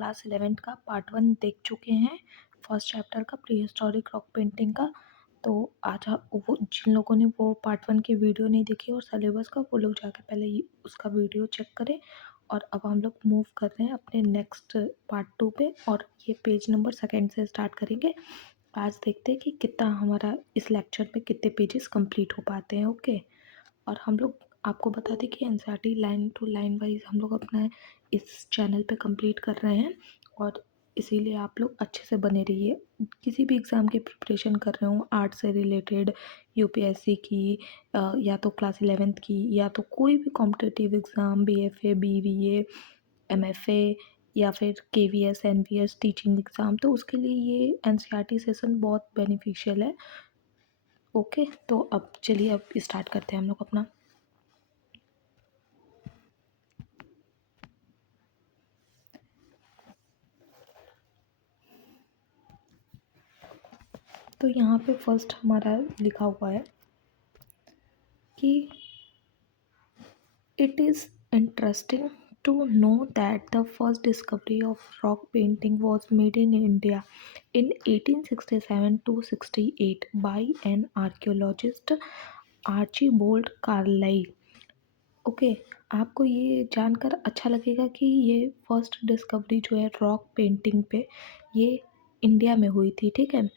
Class 11th का part 1 देख चुके हैं, फर्स्ट चैप्टर का प्री हिस्टोरिक रॉक पेंटिंग का। तो आज वो जिन लोगों ने वो पार्ट 1 की वीडियो नहीं देखी और सिलेबस का, वो लोग जाके पहले उसका वीडियो चेक करें। और अब हम लोग मूव कर रहे हैं अपने नेक्स्ट पार्ट 2 पे, और ये पेज नंबर 2 से स्टार्ट करेंगे। आज देखते हैं कि कितना हमारा इस लेक्चर में कितने पेजेस कंप्लीट हो पाते हैं। ओके, और हम लोग आपको बता दें कि NCERT line to line wise हम लोग अपना इस चैनल पे कंप्लीट कर रहे हैं, और इसीलिए आप लोग अच्छे से बने रहिए। किसी भी एग्ज़ाम की प्रिपरेशन कर रहे हो, आर्ट से रिलेटेड, यूपीएससी की, या तो क्लास 11th की, या तो कोई भी competitive exam, BFA, BVA, MFA, या फिर केवीएस, एनवीएस, टीचिंग एग्ज़ाम, तो उसके लिए ये एनसीईआरटी सेशन बहुत बेनिफिशियल है। ओके, तो अब चलिए अब स्टार्ट करते हैं हम लोग अपना। तो यहाँ पे फर्स्ट हमारा लिखा हुआ है कि it is interesting to know that the first discovery of rock painting was made in India in 1867 to 68 by an archaeologist Archibald Carlyle। Okay, आपको ये जानकर अच्छा लगेगा कि ये फर्स्ट डिस्कवरी जो है रॉक पेंटिंग पे, ये इंडिया में हुई थी, ठीक है।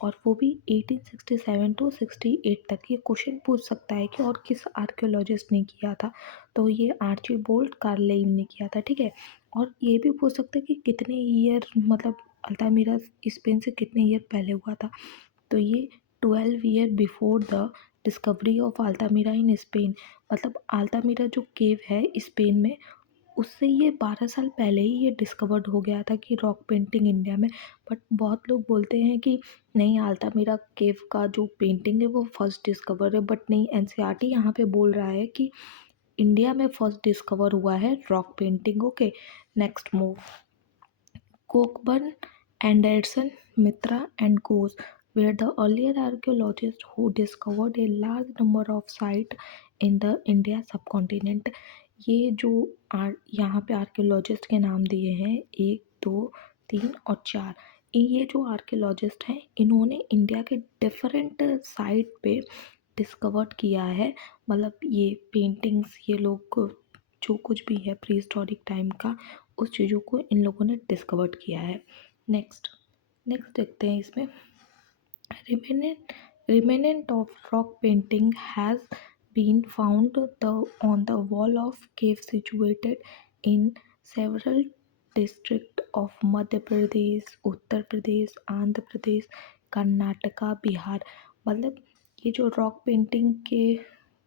और वो भी 1867 टू 68 तक। ये क्वेश्चन पूछ सकता है कि और किस आर्कियोलॉजिस्ट ने किया था, तो ये आर्चीबोल्ड कार्लाइल ने किया था, ठीक है। और ये भी पूछ सकता है कि कितने ईयर, मतलब अल्तामिरा स्पेन से कितने ईयर पहले हुआ था, तो ये 12 year before the discovery of Altamira in Spain. मतलब अल्तामिरा जो केव है स्पेन में, उससे ये 12 साल पहले ही ये डिस्कवर्ड हो गया था कि रॉक पेंटिंग इंडिया में। बट बहुत लोग बोलते हैं कि नहीं, अल्तामिरा केव का जो पेंटिंग है वो फर्स्ट डिस्कवर है, बट नहीं, एनसीईआरटी यहाँ पे बोल रहा है कि इंडिया में फर्स्ट डिस्कवर हुआ है rock painting. Okay, next move. Cockburn, Anderson, Mitra, and Gose were the earlier archaeologists who discovered a large number of sites in the India subcontinent। ये जो यहाँ पे आर्कियोलॉजिस्ट के नाम दिए हैं 1, 2, 3 और 4, ये जो आर्कियोलॉजिस्ट हैं इन्होंने इंडिया के डिफरेंट साइट पे डिस्कवर्ड किया है। मतलब ये पेंटिंग्स, ये लोग जो कुछ भी है प्री हिस्टोरिक टाइम का, उस चीज़ों को इन लोगों ने डिस्कवर्ड किया है। नेक्स्ट देखते हैं इसमें। Remnant of rock painting has been found on the wall of cave situated in several district of Madhya Pradesh, Uttar Pradesh, Andhra Pradesh, Karnataka, Bihar. मतलब ये जो रॉक पेंटिंग के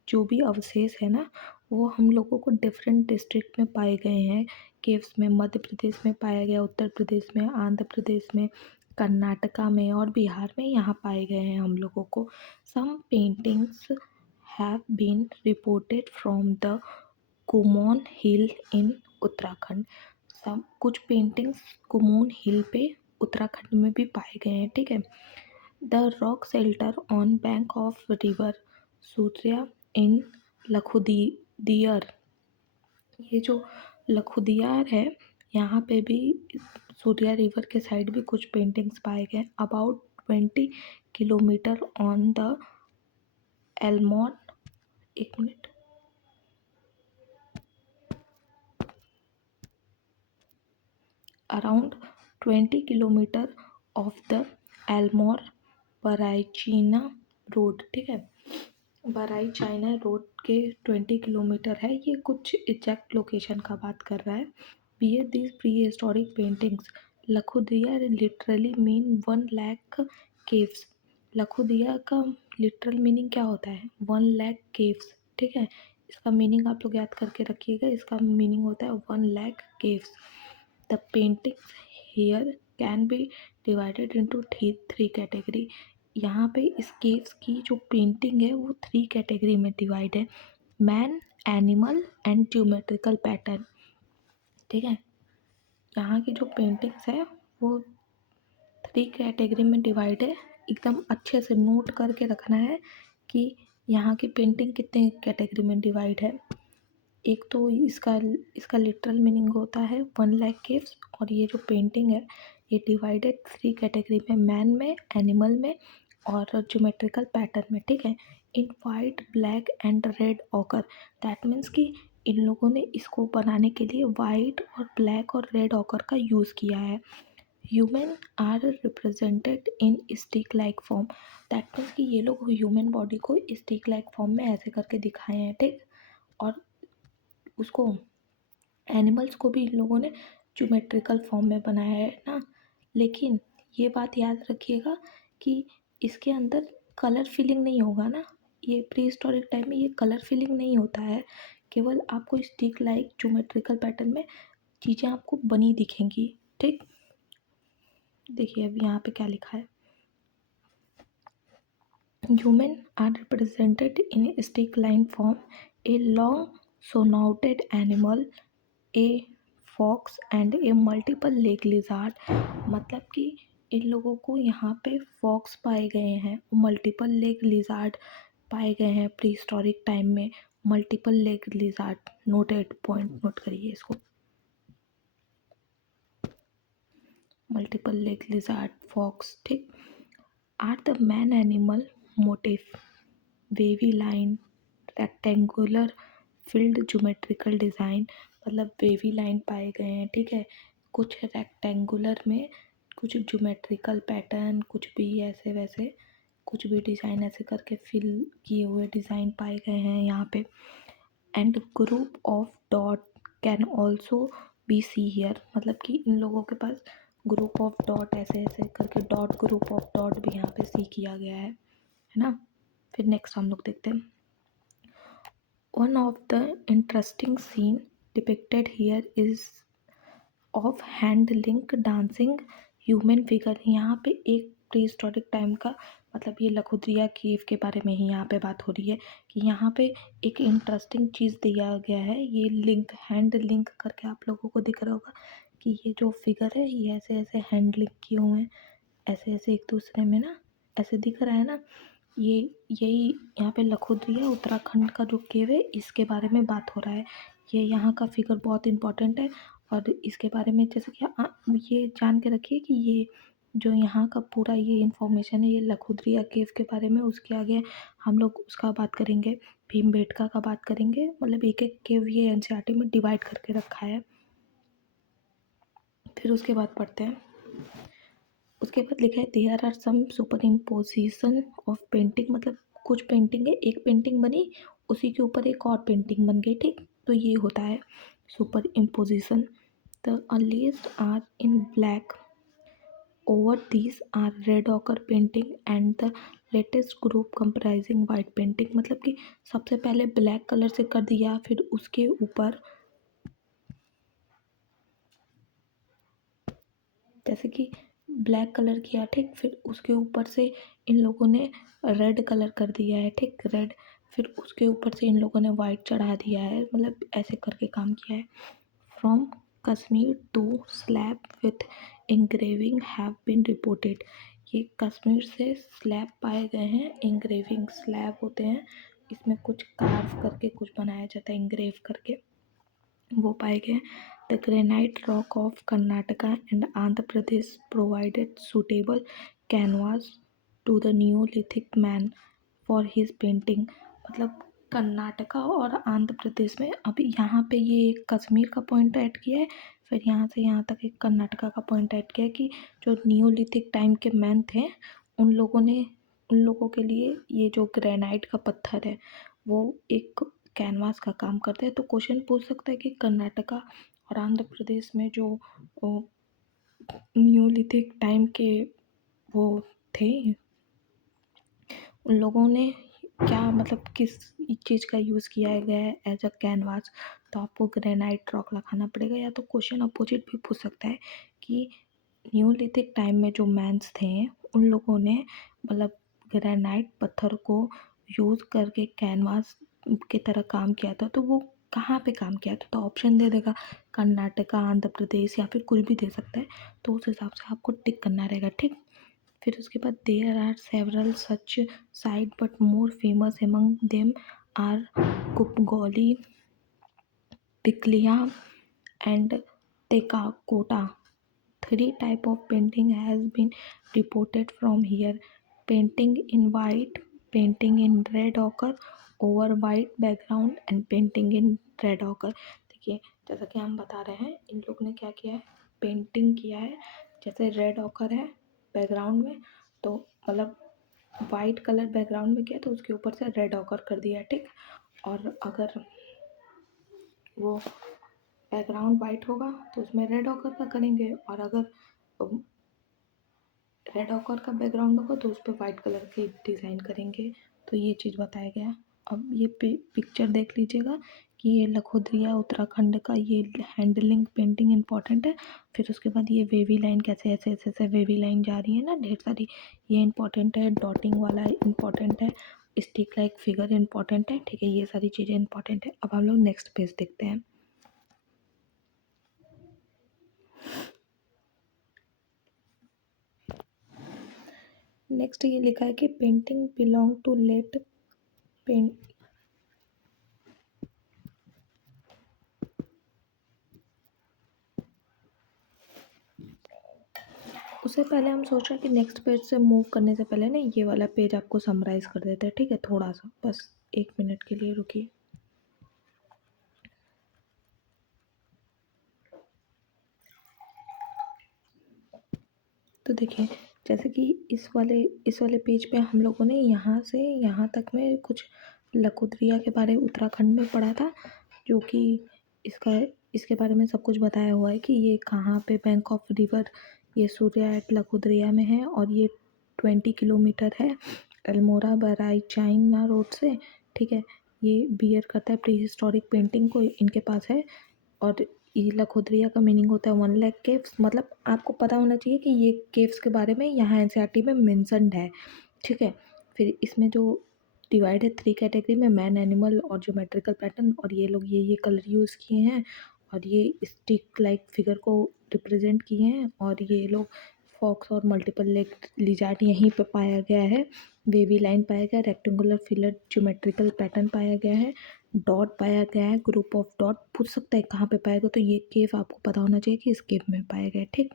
जो भी अवशेष है ना, वो हम लोगों को डिफरेंट डिस्ट्रिक्ट में पाए गए हैं। केव्स में मध्य प्रदेश में पाया गया, उत्तर प्रदेश में, आंध्र प्रदेश में, कर्नाटका में और बिहार में यहाँ पाए गए हैं हम लोगों को। Some paintings have been reported from the Kumaon hill in Uttarakhand. सब कुछ पेंटिंग्स कुमोन हिल पे उत्तराखंड में भी पाए गए हैं, ठीक है। The rock shelter on bank of river Surya in Lakhudiyar. ये जो लखुदियार है, यहाँ पे भी सूर्या रिवर के साइड भी कुछ पेंटिंग्स पाए गए। About 20 kilometre on the Almora, एक मिनट, around 20 kilometre of the Almora Barechina road, ठीक है। बराई चाइना रोड के 20 किलोमीटर है। ये कुछ एग्जैक्ट लोकेशन का बात कर रहा है। Be a this prehistoric paintings Lakhudiya literally mean 1 lakh caves. Lakhudiya का लिटरल मीनिंग क्या होता है? 1 लाख केव्स, ठीक है। इसका मीनिंग आप लोग याद करके रखिएगा। इसका मीनिंग होता है 1 lakh caves. The paintings here can be divided into 3 category. यहाँ पे इस केव्स की जो पेंटिंग है वो 3 कैटेगरी में डिवाइड है। Man, animal and geometrical pattern, ठीक है। यहाँ की जो पेंटिंग्स है वो 3 कैटेगरी में डिवाइड है। एकदम अच्छे से नोट करके रखना है कि यहाँ की पेंटिंग कितने कैटेगरी में डिवाइड है। एक तो इसका लिटरल मीनिंग होता है 1 लाख केव्स, और ये जो पेंटिंग है ये डिवाइडेड 3 कैटेगरी में, मैन में, एनिमल में और ज्योमेट्रिकल पैटर्न में, ठीक है। In white, black and red occur, that means कि इन लोगों ने इसको बनाने के लिए वाइट और ब्लैक और रेड ऑकर का यूज़ किया है। Human are represented in stick like form, that means कि ये लोग ह्यूमन बॉडी को स्टिक लाइक फॉर्म में ऐसे करके दिखाए हैं, ठीक। और उसको एनिमल्स को भी इन लोगों ने ज्योमेट्रिकल फॉर्म में बनाया है ना। लेकिन ये बात याद रखिएगा कि इसके अंदर कलर फिलिंग नहीं होगा ना, ये प्री हिस्टोरिक टाइम में ये कलर फिलिंग नहीं होता है, केवल आपको स्टिक लाइक ज्योमेट्रिकल पैटर्न में चीज़ें आपको बनी दिखेंगी, ठीक। देखिए अभी यहाँ पे क्या लिखा है, human are represented in stick line form, a long snouted animal, a fox and a multiple leg lizard, मतलब कि इन लोगों को यहाँ पे फॉक्स पाए गए हैं, मल्टीपल लेग लिजार्ड पाए गए हैं प्री हिस्टोरिक टाइम में, multiple leg lizard, noted, point note करिए इसको, मल्टीपल लेग लिजार्ड, फॉक्स, ठीक। Are the main animal motif, wavy line, rectangular filled geometrical design, मतलब वेवी लाइन पाए गए हैं, ठीक है। कुछ रेक्टेंगुलर में कुछ ज्योमेट्रिकल पैटर्न, कुछ भी ऐसे वैसे कुछ भी डिज़ाइन ऐसे करके फिल किए हुए डिज़ाइन पाए गए हैं यहाँ पे। And group of dot can also be see here, मतलब कि इन लोगों के पास ग्रुप ऑफ डॉट ऐसे ऐसे करके डॉट, ग्रुप ऑफ डॉट भी यहाँ पे सी किया गया है ना। फिर नेक्स्ट हम लोग देखते हैं, one of the interesting scene depicted here is of hand link dancing human figure। यहाँ पे एक प्री हिस्टोरिक टाइम का, मतलब ये लखुद्रिया केव के बारे में ही यहाँ पे बात हो रही है कि यहाँ पे एक इंटरेस्टिंग चीज़ दिया गया है, ये लिंक, हैंड लिंक करके आप लोगों को दिख रहा होगा कि ये जो फिगर है ये ऐसे ऐसे हैंड लिंक किए हुए हैं, ऐसे ऐसे एक दूसरे में ना, ऐसे दिख रहा है ना। ये यही यहाँ पे लखोदरिया उत्तराखंड का जो केव है इसके बारे में बात हो रहा है। ये यहाँ का फिगर बहुत इम्पोर्टेंट है, और इसके बारे में जैसे कि ये जान के रखिए कि ये जो यहाँ का पूरा ये इन्फॉर्मेशन है ये लखोदरिया केव के बारे में, उसके आगे हम लोग उसका बात करेंगे, भीमबेटका का बात करेंगे, मतलब एक एक केव ये एनसीईआरटी में डिवाइड करके रखा है। फिर उसके बाद पढ़ते हैं, उसके बाद लिखा है there are some superimposition of painting, मतलब कुछ पेंटिंग है, एक पेंटिंग बनी उसी के ऊपर एक और पेंटिंग बन गई, ठीक। तो ये होता है superimposition. The earliest are in black, over these are red ochre painting and the latest group comprising white painting, मतलब कि सबसे पहले ब्लैक कलर से कर दिया, फिर उसके ऊपर जैसे कि ब्लैक कलर किया, ठीक, फिर उसके ऊपर से इन लोगों ने रेड कलर कर दिया है, ठीक, रेड, फिर उसके ऊपर से इन लोगों ने वाइट चढ़ा दिया है, मतलब ऐसे करके काम किया है। From Kashmir two slab with engraving have been reported, ये कश्मीर से स्लैब पाए गए हैं, इंग्रेविंग स्लैब होते हैं, इसमें कुछ कार्व करके कुछ बनाया जाता है, इंग्रेव करके वो पाए गए। The granite rock of Karnataka and Andhra Pradesh provided suitable canvas to the neolithic man for his painting, मतलब कर्नाटका और आंध्र प्रदेश में, अभी यहाँ पे ये कश्मीर का पॉइंट ऐड किया है, फिर यहाँ से यहाँ तक एक कर्नाटका का पॉइंट ऐड किया है कि जो न्यूलिथिक टाइम के मैन थे उन लोगों के लिए ये जो ग्रेनाइट का पत्थर है वो एक कैनवास का काम करता है। तो क्वेश्चन पूछ सकता है कि कर्नाटका और आंध्र प्रदेश में जो न्यूलिथिक टाइम के वो थे, उन लोगों ने क्या, मतलब किस चीज़ का यूज़ किया गया है एज अ कैनवास, तो आपको ग्रेनाइट रॉक लगाना पड़ेगा। या तो क्वेश्चन अपोजिट भी पूछ सकता है कि न्यूलिथिक टाइम में जो मैन्स थे उन लोगों ने मतलब ग्रेनाइट पत्थर को यूज़ करके कैनवास की तरह काम किया था, तो वो कहाँ पे काम किया था, तो ऑप्शन दे देगा कर्नाटका, आंध्र प्रदेश, या फिर कुछ भी दे सकता है, तो उस हिसाब से आपको टिक करना रहेगा, ठीक। फिर उसके बाद there are several such site but more famous among them are Kupgal, Biglia and Terracotta. Three type of painting has been reported from here: painting in white, painting in red ochre over white background and painting in red ochre. देखिए, जैसा कि हम बता रहे हैं, इन लोग ने क्या किया है, पेंटिंग किया है। जैसे रेड ऑकर है बैकग्राउंड में, तो मतलब वाइट कलर बैकग्राउंड में किया तो उसके ऊपर से रेड ऑकर कर दिया, ठीक। और अगर वो बैकग्राउंड वाइट होगा तो उसमें रेड ऑकर का करेंगे, और अगर रेड ऑकर का बैकग्राउंड होगा तो उस पर वाइट कलर की डिज़ाइन करेंगे। तो ये चीज़ बताया गया है। अब ये पिक्चर देख लीजिएगा कि ये लखोदरिया उत्तराखंड का ये हैंडलिंग पेंटिंग इंपॉर्टेंट है। फिर उसके बाद ये वेवी लाइन कैसे ऐसे ऐसे ऐसे वेवी लाइन जा रही है ना ढेर सारी, ये इंपॉर्टेंट है। डॉटिंग वाला इंपॉर्टेंट है। स्टिक लाइक फिगर इंपॉर्टेंट है, ठीक है। ये सारी चीज़ें इंपॉर्टेंट है। अब हम लोग नेक्स्ट पेज देखते हैं। नेक्स्ट ये लिखा है कि painting belong to late paint. उससे पहले हम सोच रहे हैं कि नेक्स्ट पेज से मूव करने से पहले ना ये वाला पेज आपको समराइज़ कर देते हैं, ठीक है। थोड़ा सा बस 1 मिनट के लिए रुकिए। तो देखिए, जैसे कि इस वाले पेज पे हम लोगों ने यहाँ से यहाँ तक में कुछ लखोदरिया के बारे उत्तराखंड में पढ़ा था, जो कि इसका इसके बारे में सब कुछ बताया हुआ है कि ये कहाँ पे बैंक ऑफ रिवर, ये सूर्या एट लखोदरिया में है, और ये 20 किलोमीटर है अल्मोड़ा बराई चाइना रोड से, ठीक है। ये बियर करता है प्री हिस्टोरिक पेंटिंग को, इनके पास है। और ये लखोदरिया का मीनिंग होता है 1 लाख केव्स। मतलब आपको पता होना चाहिए कि ये केव्स के बारे में यहाँ एनसीईआरटी में मेंशन्ड है, ठीक है। फिर इसमें जो डिवाइड है 3 कैटेगरी में, मैन, एनिमल और ज्योमेट्रिकल पैटर्न। और ये लोग ये कलर यूज़ किए हैं, और ये स्टिक लाइक फिगर को रिप्रेजेंट किए हैं। और ये लोग फॉक्स और मल्टीपल लेग लिजार्ड यहीं पे पाया गया है। वेवी लाइन पाया गया, रेक्टेंगुलर फिलर ज्योमेट्रिकल पैटर्न पाया गया है, डॉट पाया गया है, ग्रुप ऑफ डॉट। पूछ सकता है कहाँ पे पाया गया, तो ये केव आपको पता होना चाहिए कि इस केव में पाया गया है, ठीक।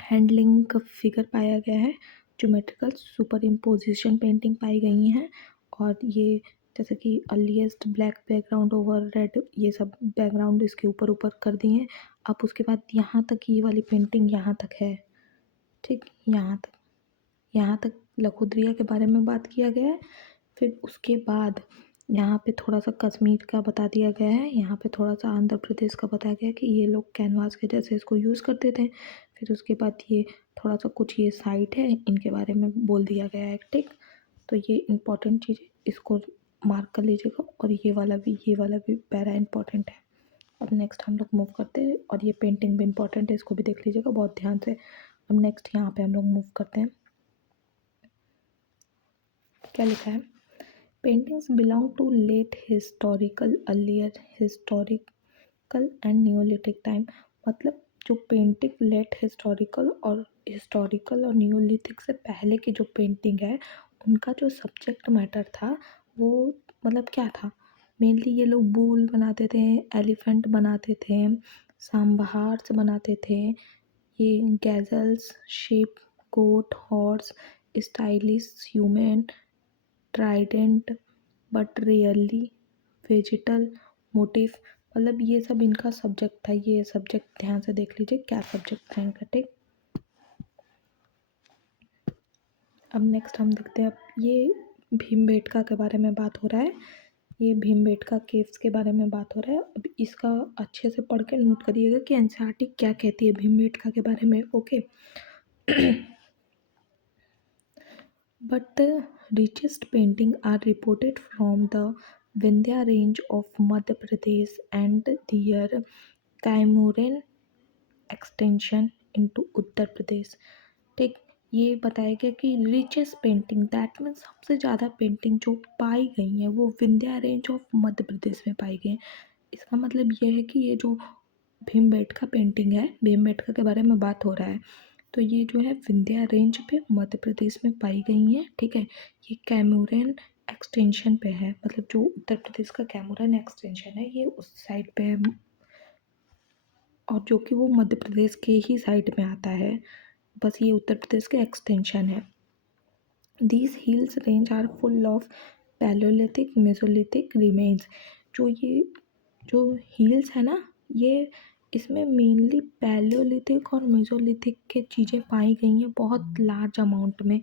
हैंडलिंग का फिगर पाया गया है, ज्योमेट्रिकल सुपर इम्पोजिशन पेंटिंग पाई गई हैं। और ये जैसे कि earliest black background over red, ये सब बैकग्राउंड इसके ऊपर ऊपर कर दिए हैं। अब उसके बाद यहाँ तक ये वाली पेंटिंग यहाँ तक है, ठीक। यहाँ तक लखोदरिया के बारे में बात किया गया है। फिर उसके बाद यहाँ पे थोड़ा सा कश्मीर का बता दिया गया है, यहाँ पे थोड़ा सा आंध्र प्रदेश का बताया गया है कि ये लोग कैनवास के जैसे इसको यूज़ करते थे। फिर उसके बाद ये थोड़ा सा कुछ ये साइट है इनके बारे में बोल दिया गया है, ठीक। तो ये इंपॉर्टेंट चीज़, इसको मार्क कर लीजिएगा। और ये वाला भी पैरा इंपॉर्टेंट है। अब नेक्स्ट हम लोग मूव करते हैं, और ये पेंटिंग भी इंपॉर्टेंट है, इसको भी देख लीजिएगा बहुत ध्यान से। अब नेक्स्ट यहाँ पे हम लोग मूव करते हैं। क्या लिखा है, paintings belong to late historical, earlier historical and neolithic time. मतलब जो पेंटिंग लेट हिस्टोरिकल और न्योलिथिक से पहले की जो पेंटिंग है, उनका जो सब्जेक्ट मैटर था वो मतलब क्या था, मेनली ये लोग बुल बनाते थे, एलिफेंट बनाते थे, सांभार्स बनाते थे, ये gazelles, sheep, goat, horse, stylish human, trident, but really vegetal motif. मतलब ये सब इनका सब्जेक्ट था। ये सब्जेक्ट ध्यान से देख लीजिए क्या सब्जेक्ट था इनका, ठीक। अब नेक्स्ट हम देखते हैं, अब ये भीमबेटका के बारे में बात हो रहा है। ये भीमबेटका केव्स के बारे में बात हो रहा है। अब इसका अच्छे से पढ़ के नोट करिएगा कि एनसीईआरटी क्या कहती है भीमबेटका के बारे में, okay. But the richest paintings are reported from the Vindhya range of Madhya Pradesh and their Kaimuran extension into Uttar Pradesh, ठीक। ये बताया गया कि रिचेस्ट पेंटिंग दैट मीन्स सबसे ज़्यादा पेंटिंग जो पाई गई हैं वो विंध्या रेंज ऑफ मध्य प्रदेश में पाई गई हैं। इसका मतलब ये है कि ये जो भीमबेटका पेंटिंग है, भीमबेटका के बारे में बात हो रहा है, तो ये जो है विंध्या रेंज पे मध्य प्रदेश में पाई गई हैं, ठीक है। ये कैमूरन एक्सटेंशन पे है, मतलब जो उत्तर प्रदेश का कैमूरन एक्सटेंशन है ये उस साइड पे है, और जो कि वो मध्य प्रदेश के ही साइड में आता है, बस ये उत्तर प्रदेश के एक्सटेंशन है। These hills range are full of Paleolithic, Mesolithic remains। ये जो हिल्स है ना, ये इसमें मेनली पैलियोलिथिक और मेसोलिथिक के चीज़ें पाई गई हैं बहुत लार्ज अमाउंट में।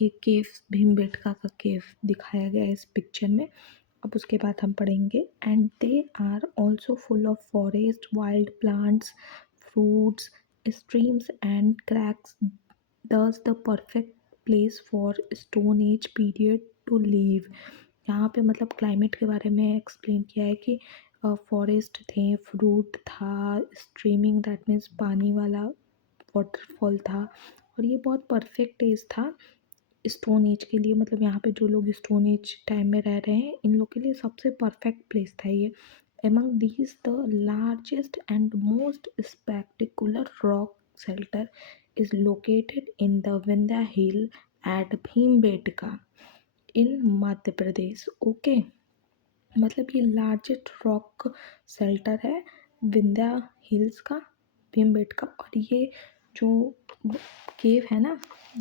ये केव भीमबेटका का केव दिखाया गया है इस पिक्चर में। अब उसके बाद हम पढ़ेंगे, and they are also full of forest, wild plants, fruits, streams and cracks, thus the perfect place for stone age period to live. यहाँ पे मतलब क्लाइमेट के बारे में एक्सप्लेन किया है कि फॉरेस्ट थे, फ्रूट था, स्ट्रीमिंग दैट मीन्स पानी वाला वाटरफॉल था, और ये बहुत परफेक्ट एज था स्टोन एज के लिए। मतलब यहाँ पे जो लोग स्टोन एज टाइम में रह रहे हैं, इन लोग के लिए सबसे परफेक्ट प्लेस था ये। Among these the largest and most spectacular rock shelter is located in the Vindhya hill at Bhimbetka in Madhya Pradesh. Okay, मतलब ये लार्जेस्ट रॉक शेल्टर है विंध्या हिल्स का, भीमबेटका। और ये जो केव है ना,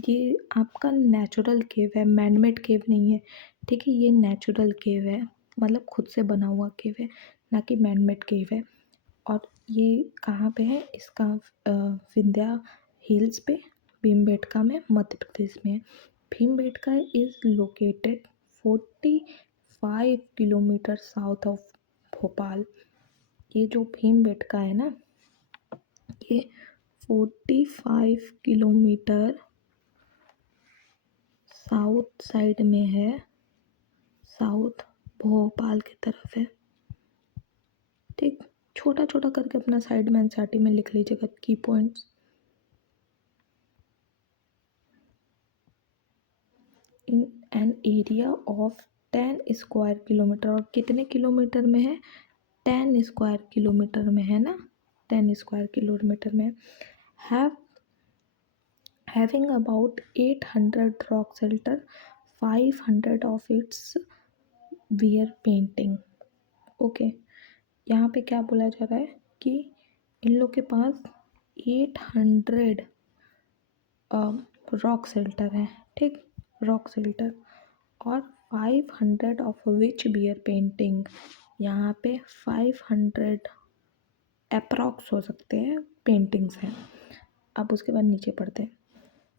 ये आपका नेचुरल केव है, मैनमेड केव नहीं है, ठीक है। ये नेचुरल केव है, मतलब खुद से बना हुआ केव है, ना कि मैनमेड केव है। और ये कहाँ पे है इसका, विंध्या हिल्स पे, भीमबेटका में, मध्य प्रदेश में है। Bhimbetka is located 45 kilometre south of Bhopal. ये जो भीमबेटका है ना, ये 45 किलोमीटर साउथ साइड में है, साउथ भोपाल की तरफ है, ठीक। छोटा छोटा करके अपना साइड में एनसीईआरटी में लिख लीजिएगा की points. In an area of 10 square kilometre, और कितने किलोमीटर में है, 10 स्क्वायर किलोमीटर में है ना, 10 स्क्वायर किलोमीटर में। Have having about 800 rock shelter, 500 of its were painting। Okay, यहाँ पे क्या बोला जा रहा है कि इन लोग के पास 800 रॉक शेल्टर है, ठीक, रॉक शेल्टर, और 500 ऑफ विच बियर पेंटिंग। यहाँ पे 500 अप्रॉक्स हो सकते हैं पेंटिंग्स हैं। अब उसके बाद नीचे पढ़ते हैं।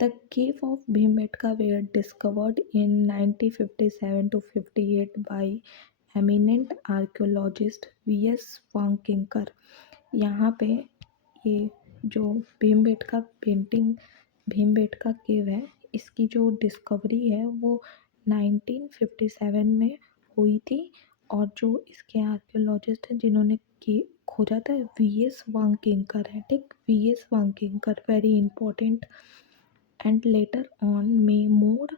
The cave of Bhimbetka were discovered in 1957 to 58 by eminent archaeologist V.S. Wankinkar। यहाँ पे ये जो भीमबेटका केव है, इसकी जो डिस्कवरी है वो 1957 में हुई थी, और जो इसके आर्कियोलॉजिस्ट हैं जिन्होंने खोजा था, V.S. वांगकिंकर है, ठीक, V.S. Wakankar, very important. And later on में मोर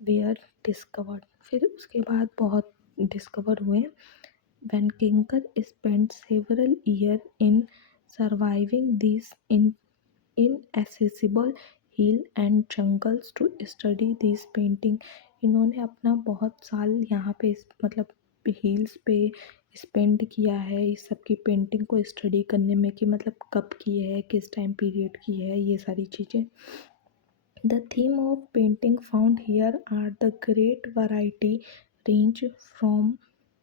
वेयर डिस्कवर्ड, फिर उसके बाद बहुत डिस्कवर हुए। Wakankar spend several year in surviving this in inaccessible hill and jungles to study this painting. इन्होंने अपना बहुत साल यहाँ पे मतलब हिल्स पे स्पेंड किया है इस सब की पेंटिंग को स्टडी करने में, कि मतलब कब की है, किस टाइम पीरियड की है, ये सारी चीज़ें। The theme of painting found here are the great variety range from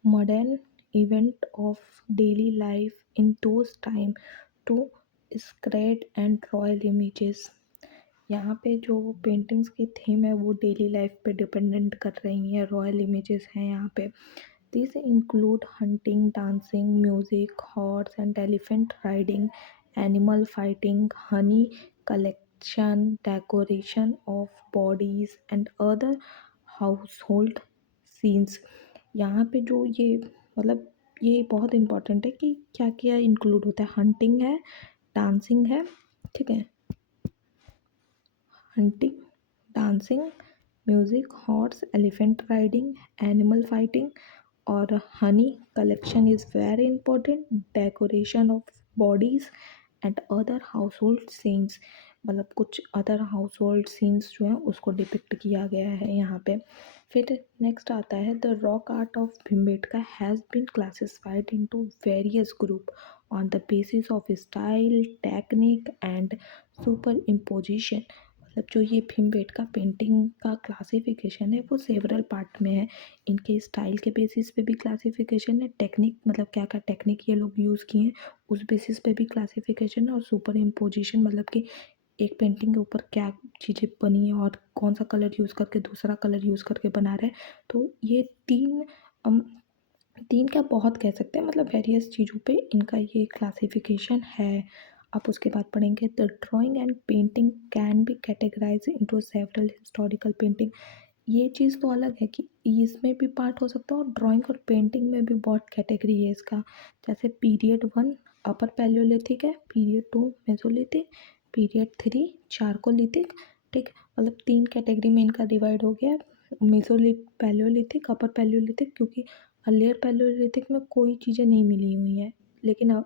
modern event of daily life in those time to sacred and royal images। यहाँ पे जो पेंटिंग्स की थीम है वो डेली लाइफ पे डिपेंडेंट कर रही हैं, रॉयल इमेजेस हैं यहाँ पे। These include hunting, dancing, music, horse and elephant riding, animal fighting, honey collection, decoration of bodies and other household scenes। यहाँ पे जो ये मतलब ये बहुत इम्पोर्टेंट है कि क्या क्या इंक्लूड होता है। हंटिंग है, डांसिंग है, ठीक है, hunting, dancing, music, horse elephant riding, animal fighting, और honey collection is very important, decoration of bodies and other household scenes. मतलब कुछ अदर हाउस होल्ड सीन्स जो हैं उसको डिपिक्ट किया गया है यहाँ पे। फिर नेक्स्ट आता है the rock art of Bhimbetka has been classified into various group on the basis of style technique and superimposition. मतलब जो ये भिमबेटका पेंटिंग का क्लासिफिकेशन है वो सेवरल पार्ट में है। इनके स्टाइल के बेसिस पे भी क्लासिफिकेशन है, टेक्निक मतलब क्या क्या टेक्निक ये लोग यूज़ किए हैं उस बेसिस पे भी क्लासिफिकेशन है, और सुपर इम्पोजिशन मतलब कि एक पेंटिंग के ऊपर क्या चीज़ें बनी है और कौन सा कलर यूज़ करके दूसरा कलर यूज़ करके बना रहे हैं। तो ये तीन क्या बहुत कह सकते हैं, मतलब वेरियस चीज़ों पे इनका ये क्लासिफिकेशन है। आप उसके बाद पढ़ेंगे the drawing and painting can be categorise into several historical painting. ये चीज़ तो अलग है कि इसमें भी पार्ट हो सकता है, और ड्राइंग और पेंटिंग में भी बहुत कैटेगरी है इसका। जैसे पीरियड 1 अपर पैलियोलिथिक है, पीरियड 2 मेसोलिथिक, पीरियड 3 चारकोलिथिक। ठीक, मतलब 3 कैटेगरी में इनका डिवाइड हो गया है। पैलियोलिथिक, अपर पैलियोलिथिक, क्योंकि अर्लियर पैलियोलिथिक में कोई चीज़ें नहीं मिली हुई हैं, लेकिन अब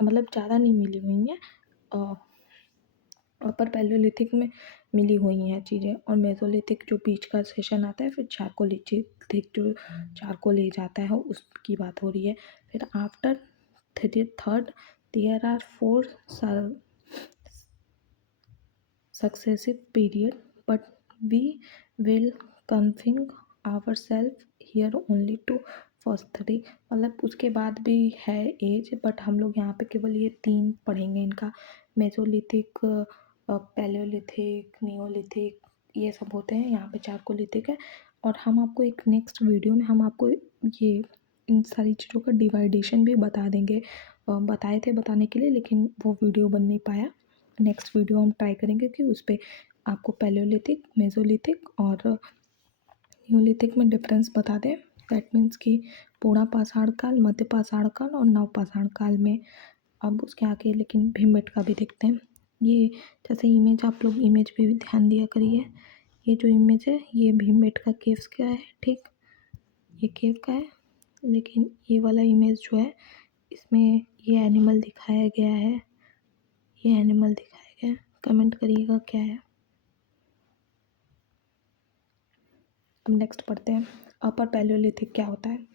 मतलब ज़्यादा नहीं मिली हुई हैं। अपर पैलियोलिथिक में मिली हुई हैं चीज़ें, और मेसोलिथिक जो बीच का सेशन आता है, फिर चारकोलिथिक जो चारकोल एज आता है उसकी बात हो रही है। फिर after third there are 4 successive period, but we will confine ourselves here only to first three। मतलब उसके बाद भी है एज, बट हम लोग यहाँ पे केवल ये 3 पढ़ेंगे इनका। मेसोलिथिक, पैलियोलिथिक, नियोलिथिक, ये सब होते हैं। यहाँ पे चारकोलिथिक है। और हम आपको एक नेक्स्ट वीडियो में हम आपको ये इन सारी चीज़ों का डिवाइडेशन भी बता देंगे। बताए थे बताने के लिए, लेकिन वो वीडियो बन नहीं पाया। नेक्स्ट वीडियो हम ट्राई करेंगे कि उस पर आपको पैलियोलिथिक, मेसोलिथिक और न्यूलिथिक में डिफरेंस बता दें। दैट मीन्स कि पूर्णा पाषाण काल, मध्य पाषाण काल और नव पाषाण काल में। अब उसके आगे लेकिन भिमबेटका भी देखते हैं। ये जैसे इमेज, आप लोग इमेज पे भी ध्यान दिया करिए। ये जो इमेज है ये भिमबेटका केव्स का है। ठीक, ये केव का है, लेकिन ये वाला इमेज जो है इसमें ये एनिमल दिखाया गया है। ये एनिमल दिखाया गया है, कमेंट करिएगा क्या है। अब नेक्स्ट पढ़ते हैं अपर पैलियोलिथिक क्या होता है।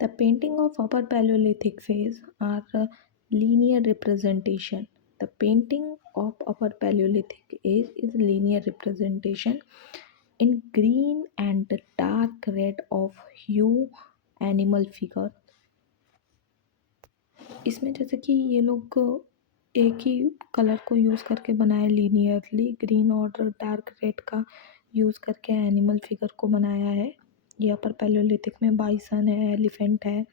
The painting of upper palaeolithic phase are linear representation. The painting of upper palaeolithic age is linear representation in green and dark red of hue animal figure। इसमें जैसे कि ये लोग एक ही कलर को यूज़ करके बनाया लीनियरली, ग्रीन और डार्क रेड का यूज़ करके एनिमल फिगर को बनाया है। ये अपर पैलियोलिथिक में बाइसन है, एलिफेंट है,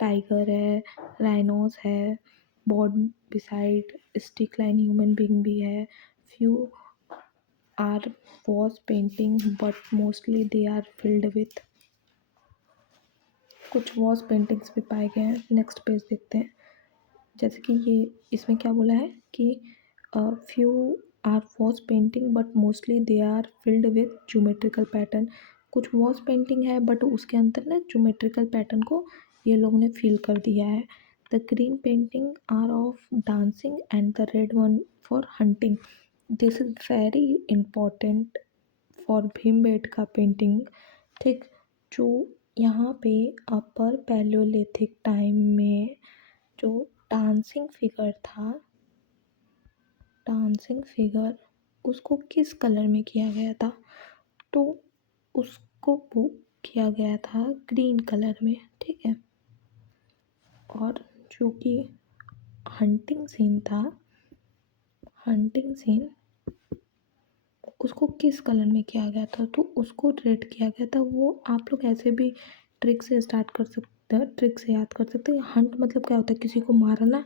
टाइगर है, राइनोस है, boar beside stick line human being भी है। Few are wash painting but mostly they are filled with. कुछ वॉज पेंटिंग्स भी पाए गए हैं। नेक्स्ट पेज देखते हैं। जैसे कि ये इसमें क्या बोला है कि few are wash painting but mostly they are filled with geometrical pattern. कुछ वॉज पेंटिंग है बट उसके अंदर ना ज्योमेट्रिकल पैटर्न को ये लोगों ने फिल कर दिया है। The green painting are of dancing and the red one for hunting. This is very important for Bhimbetka painting. ठीक, जो यहाँ पे अपर पैलियोलिथिक टाइम में जो डांसिंग फिगर था, डांसिंग फिगर उसको किस कलर में किया गया था, तो उसको किया गया था ग्रीन कलर में। ठीक है, और जो कि हंटिंग सीन था, हंटिंग सीन उसको किस कलर में किया गया था, तो उसको रेड किया गया था। वो आप लोग ऐसे भी ट्रिक से स्टार्ट कर सकते हैं, ट्रिक से याद कर सकते हैं। हंट मतलब क्या होता है, किसी को मारना।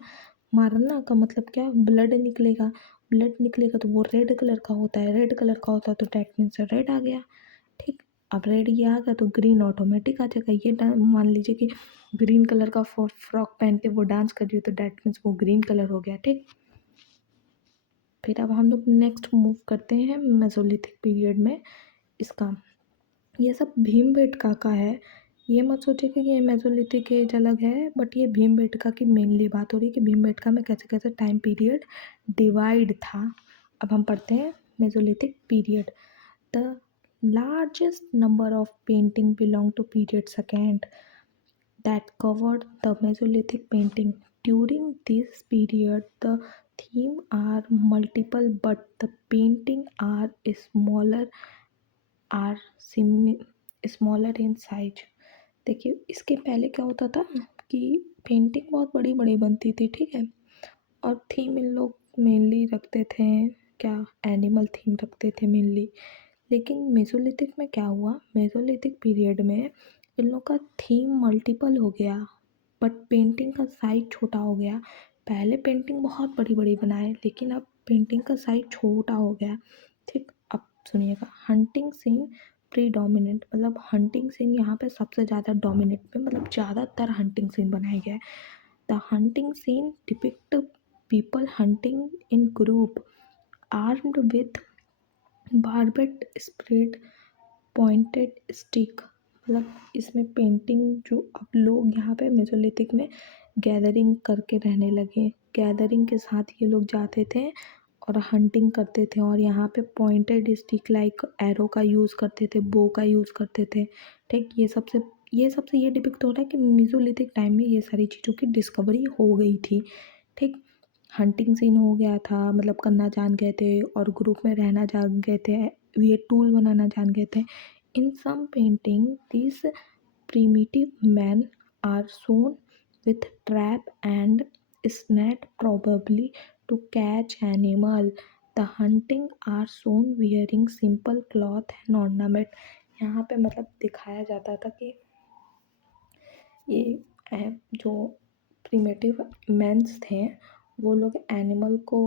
मारना का मतलब क्या, ब्लड निकलेगा। ब्लड निकलेगा तो वो रेड कलर का होता है, रेड कलर का होता है तो डैट मीन्स रेड आ गया। ठीक, अब रेड ये आ गया तो ग्रीन ऑटोमेटिक आ जाएगा। ये मान लीजिए कि ग्रीन कलर का फ्रॉक पहन के वो डांस कर रही हो तो डैट मीन्स वो ग्रीन कलर हो गया। ठीक, फिर अब हम लोग नेक्स्ट मूव करते हैं मेसोलिथिक पीरियड में। इसका ये सब भीमबेटका का है। ये मत सोचिए कि ये मेसोलिथिक एज अलग है, बट ये भीमबेटका की मेनली बात हो रही है कि भीमबेटका में कैसे कैसे टाइम पीरियड डिवाइड था। अब हम पढ़ते हैं mesolithic period. The largest number of painting belong to period second that covered the Mesolithic painting. During this period, the theme are multiple, but the painting are are sim- smaller in size. देखिए इसके पहले क्या होता था कि painting बहुत बड़ी बड़ी बनती थी, ठीक है, और थीम इन लोग मेनली रखते थे, क्या, एनिमल थीम रखते थे मेनली। लेकिन मेसोलिथिक में क्या हुआ, मेसोलिथिक पीरियड में इन लोग का थीम मल्टीपल हो गया, बट पेंटिंग का साइज छोटा हो गया। पहले पेंटिंग बहुत बड़ी बड़ी बनाए, लेकिन अब पेंटिंग का साइज छोटा हो गया। ठीक, अब सुनिएगा, हंटिंग सीन प्रीडोमिनेंट, मतलब हंटिंग सीन यहाँ पे सबसे ज़्यादा डोमिनेट पे, मतलब ज़्यादातर हंटिंग सीन बनाया गया है। The hunting scene depict people hunting in group armed with barbed spread pointed stick. मतलब इसमें पेंटिंग जो अब लोग यहाँ पे मेसोलिथिक में गैदरिंग करके रहने लगे, गैदरिंग के साथ ये लोग जाते थे और हंटिंग करते थे, और यहाँ पे पॉइंटेड स्टिक लाइक एरो का यूज़ करते थे, बो का यूज़ करते थे। ठीक, ये सबसे ये डिपिक्ट हो रहा है कि मेसोलिथिक टाइम में ये सारी चीज़ों की डिस्कवरी हो गई थी। ठीक, हंटिंग सीन हो गया था, मतलब करना जान गए थे, और ग्रुप में रहना जान गए थे, ये टूल बनाना जान गए थे। In some painting this primitive men are shown with trap and net, probably to catch animal. The hunting are shown wearing simple cloth and ornament. यहाँ पे मतलब दिखाया जाता था कि ये जो प्रिमिटिव मेंस थे वो लोग एनिमल को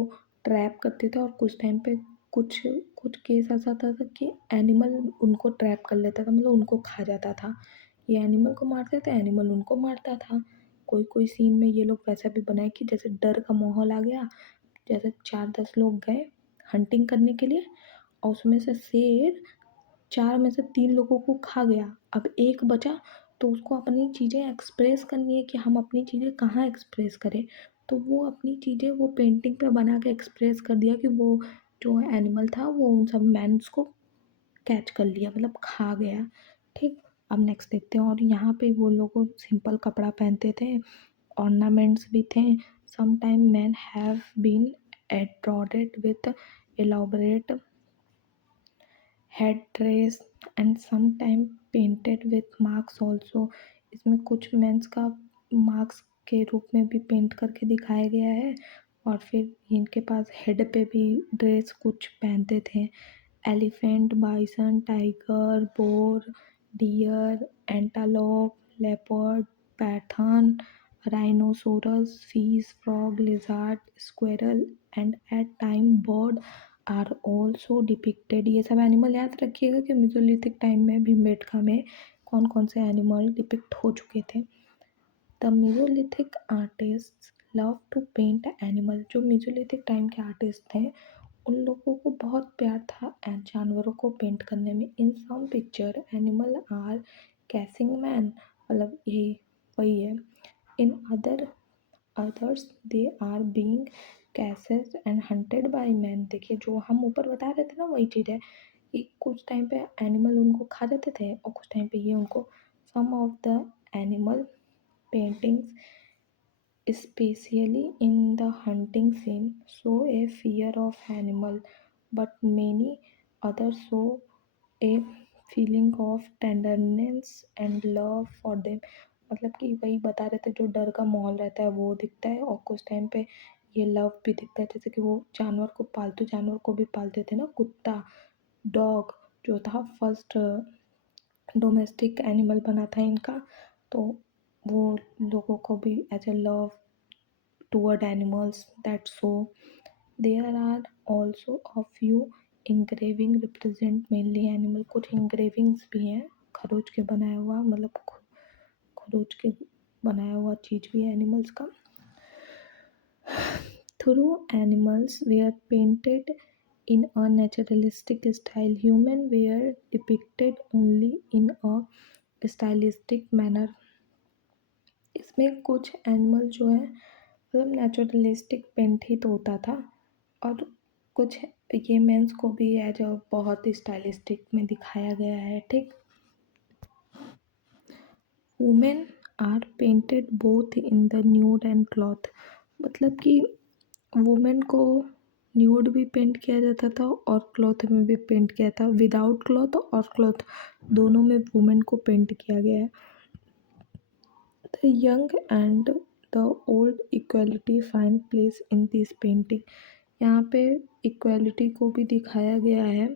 ट्रैप करते थे, और कुछ टाइम पे कुछ कुछ केस ऐसा होता था कि एनिमल उनको ट्रैप कर लेता था, मतलब उनको खा जाता था। ये एनिमल को मारते थे, एनिमल उनको मारता था। कोई कोई सीन में ये लोग वैसा भी बनाए कि जैसे डर का माहौल आ गया, जैसे 4-10 लोग गए हंटिंग करने के लिए, और उसमें से शेर 4 में से 3 लोगों को खा गया, अब एक बचा, तो उसको अपनी चीज़ें एक्सप्रेस करनी है कि हम अपनी चीज़ें कहाँ एक्सप्रेस करें। तो वो अपनी चीज़ें वो पेंटिंग पे बना के एक्सप्रेस कर दिया कि वो जो एनिमल था वो उन सब मैन्स को कैच कर लिया, मतलब खा गया। ठीक, अब नेक्स्ट देखते हैं, और यहाँ पे वो लोग सिंपल कपड़ा पहनते थे, ऑर्नामेंट्स भी थे। Sometime man have been adorned with elaborate headdress and sometimes painted with marks also। इसमें कुछ मेंस का मार्क्स के रूप में भी पेंट करके दिखाया गया है, और फिर इनके पास हेड पे भी ड्रेस कुछ पहनते थे। Elephant, bison, tiger, boar, deer, antelope, leopard, python, rhinoceros, fish, frog, lizard, squirrel and at time bird are also depicted. ये सब एनिमल याद रखिएगा कि मेसोलिथिक टाइम में भीमबेटका में कौन कौन से एनिमल डिपिक्ट हो चुके थे। The mesolithic artist love to paint animal. जो मेसोलिथिक टाइम के आर्टिस्ट थे उन लोगों को बहुत प्यार था जानवरों को पेंट करने में। In some picture animal are chasing man, मतलब यही वही है। In others they are being chased and hunted by man. देखिए जो हम ऊपर बता रहे थे ना वही चीज़ है कि कुछ टाइम पे एनिमल उनको खा जाते थे, और कुछ टाइम पे ये उनको। Some of the animal paintings especially in the hunting scene, show a fear of animal, but many others show a feeling of tenderness and love for them। मतलब कि वही बता रहे थे, जो डर का माहौल रहता है वो दिखता है, और कुछ टाइम पे ये लव भी दिखता है। जैसे कि वो जानवर को, पालतू जानवर को भी पालते थे ना, कुत्ता, डॉग जो था फर्स्ट डोमेस्टिक एनिमल बना था इनका, तो वो लोगों को भी as a love toward animals that show। There are also a few engraving represent mainly animal। कुछ engravings भी हैं, खरोच के बनाया हुआ, मतलब खरोच के बनाया हुआ चीज़ भी है एनिमल्स का। Through animals were painted in a naturalistic style, human were depicted only in a stylistic manner। इसमें कुछ एनिमल जो है मतलब नेचुरलिस्टिक पेंट ही तो होता था, और कुछ ये मेंस को भी एज अ बहुत ही स्टाइलिस्टिक में दिखाया गया है, ठीक। Women are painted both in the nude and cloth, मतलब कि वुमेन को न्यूड भी पेंट किया जाता था और क्लॉथ में भी पेंट किया था, विदाउट क्लॉथ और क्लॉथ दोनों में वुमेन को पेंट किया गया है। The young and the old equality find place in this painting, यहाँ पे इक्वलिटी को भी दिखाया गया है।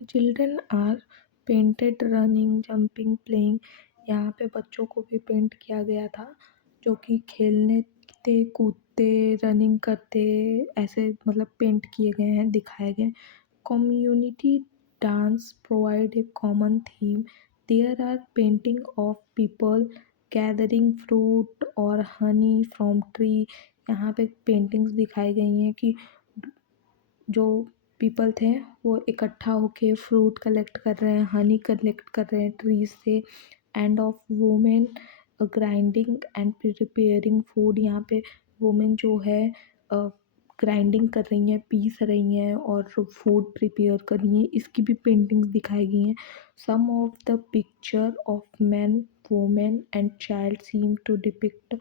Children are painted running jumping playing, यहाँ पे बच्चों को भी पेंट किया गया था जो कि खेलने थे, कूदते, रनिंग करते, ऐसे मतलब पेंट किए गए हैं, दिखाए गए। Community dance provide a common theme, there are painting of people gathering fruit और हनी फ्रॉम ट्री, यहाँ पे पेंटिंग्स दिखाई गई हैं कि जो पीपल थे वो इकट्ठा होके फ्रूट कलेक्ट कर रहे हैं, हनी कलेक्ट कर रहे हैं ट्रीज से, end of women grinding and preparing food, यहाँ पे वुमेन जो है ग्राइंडिंग कर रही हैं, पीस रही हैं और फूड प्रिपेयर कर रही हैं, इसकी भी पेंटिंग्स दिखाई गई हैं। Some of the picture of man women and child seem to depict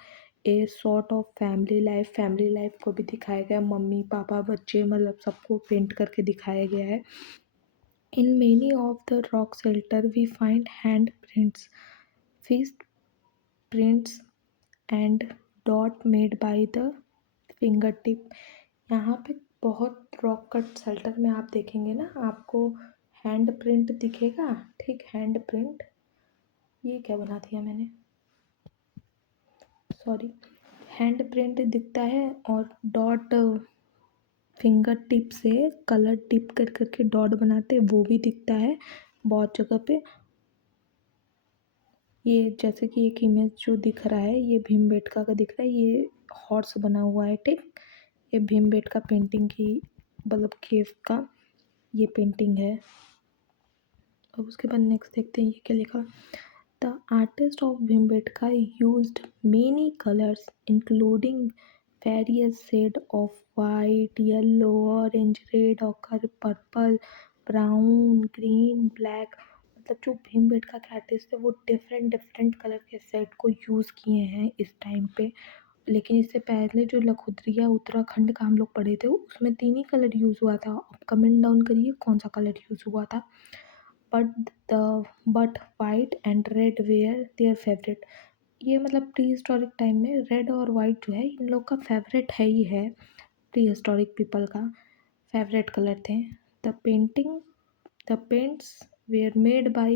a sort of family life को भी दिखाया गया, मम्मी पापा बच्चे मतलब सबको पेंट करके दिखाया गया है। In many of the rock shelter we find hand prints, fist prints and dot made by the finger tip, यहाँ पे बहुत रॉक कट शेल्टर में आप देखेंगे ना, आपको हैंड प्रिंट दिखेगा, ठीक, हैंड प्रिंट, ये क्या बना दिया मैंने, सॉरी, हैंड प्रिंट दिखता है और डॉट फिंगर टिप से कलर टिप कर करके डॉट बनाते वो भी दिखता है बहुत जगह पे। ये जैसे कि एक इमेज जो दिख रहा है ये भीमबेटका का दिख रहा है, ये हॉर्स बना हुआ है, ठीक, ये भीमबेटका पेंटिंग की मतलब केव का ये पेंटिंग है। अब उसके बाद नेक्स्ट देखते हैं ये क्या लिखा। The artist of Bhimbetka used many colors including various shades of white, yellow, orange, red, ochre, purple, brown, green, black, मतलब जो भीमबेटका के आर्टिस्ट थे वो डिफरेंट डिफरेंट कलर के सेट को यूज़ किए हैं इस टाइम पे। लेकिन इससे पहले जो लखुद्रिया उत्तराखंड का हम लोग पढ़े थे उसमें 3 ही कलर यूज़ हुआ था। अब कमेंट डाउन करिए कौन सा कलर यूज़ हुआ था। But white and red ware their favourite, ये मतलब प्री हिस्टोरिक टाइम में रेड और वाइट जो है इन लोग का फेवरेट है ही है, प्री हिस्टोरिक पीपल का फेवरेट कलर थे। The paints were made by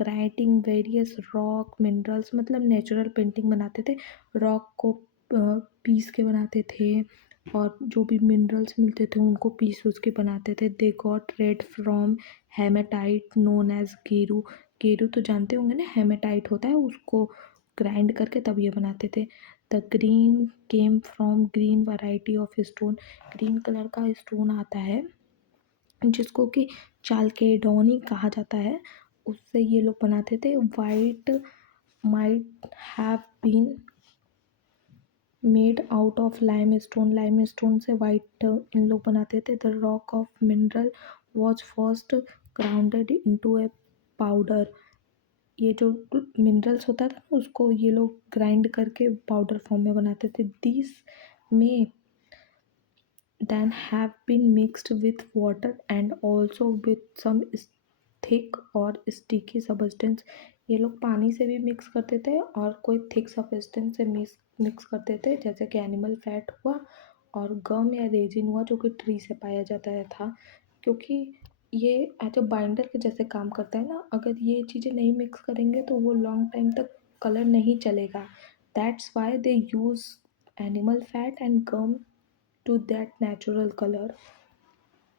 writing various rock minerals, मतलब नेचुरल पेंटिंग बनाते थे, रॉक को पीस के बनाते थे और जो भी मिनरल्स मिलते थे उनको पीस उस के बनाते थे। They got red from hematite known as geru, गेरू तो जानते होंगे ना, हेमेटाइट होता है, उसको ग्राइंड करके तब ये बनाते थे। The green came from green variety of stone, green colour का स्टोन आता है जिसको कि चालकेडोनी कहा जाता है, उससे ये लोग बनाते थे। White might have been made out of lime stone से वाइट इन लोग बनाते थे। The rock of mineral was first grounded into a powder, ये जो मिनरल्स होता था ना उसको ये लोग ग्राइंड करके पाउडर फॉर्म में बनाते थे। दिस में then have been mixed with water and also with some thick और स्टिकी सब्सटेंस, ये लोग पानी से भी मिक्स करते थे और कोई थिक सब्सटेंस से मिक्स करते थे, जैसे कि एनिमल फैट हुआ और गम या रेजिन हुआ जो कि ट्री से पाया जाता था, क्योंकि ये एज अ बाइंडर के जैसे काम करता है ना, अगर ये चीज़ें नहीं मिक्स करेंगे तो वो लॉन्ग टाइम तक कलर नहीं चलेगा। That's why they use animal fat and gum to that natural colour.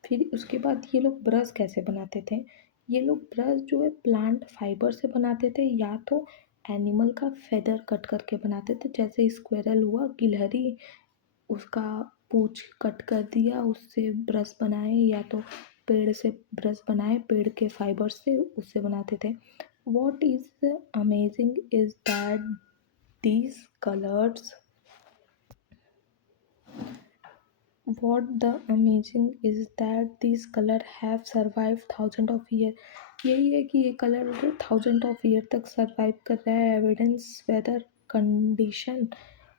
फिर उसके बाद ये लोग ब्रश कैसे बनाते थे, ये लोग ब्रश जो है प्लांट फाइबर से बनाते थे या तो एनिमल का फेदर कट करके बनाते थे, जैसे स्क्वेरल हुआ, गिलहरी, उसका पूंछ कट कर दिया उससे ब्रश बनाए, या तो पेड़ से ब्रश बनाए, पेड़ के फाइबर से उससे बनाते थे। What is amazing is that these colors what the amazing is that these color have survived thousands of years. यही है कि ये कलर थाउजेंड ऑफ ईयर तक सरवाइव कर रहा है evidence weather condition.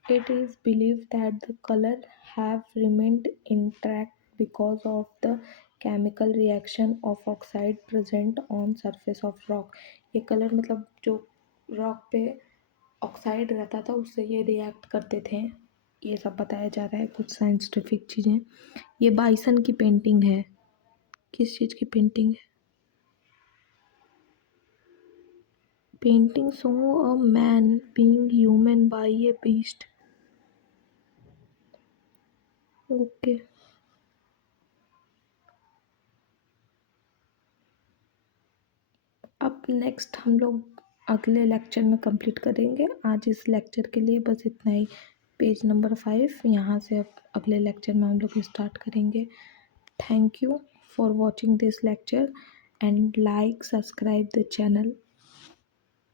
It is believed that the color have remained intact because of the chemical reaction of oxide present on surface of rock. ये colour मतलब जो रॉक पे oxide रहता था उससे ये रिएक्ट करते थे. ये सब बताया जा रहा है कुछ साइंटिफिक चीज़ें. ये बाइसन की पेंटिंग है. किस चीज़ की पेंटिंग है? Painting show a man being human by a beast. Okay. अब नेक्स्ट हम लोग अगले लेक्चर में कंप्लीट करेंगे. आज इस लेक्चर के लिए बस इतना ही. पेज नंबर 5 यहाँ से अब अगले लेक्चर में हम लोग स्टार्ट करेंगे. Thank you for watching this lecture and like subscribe the channel.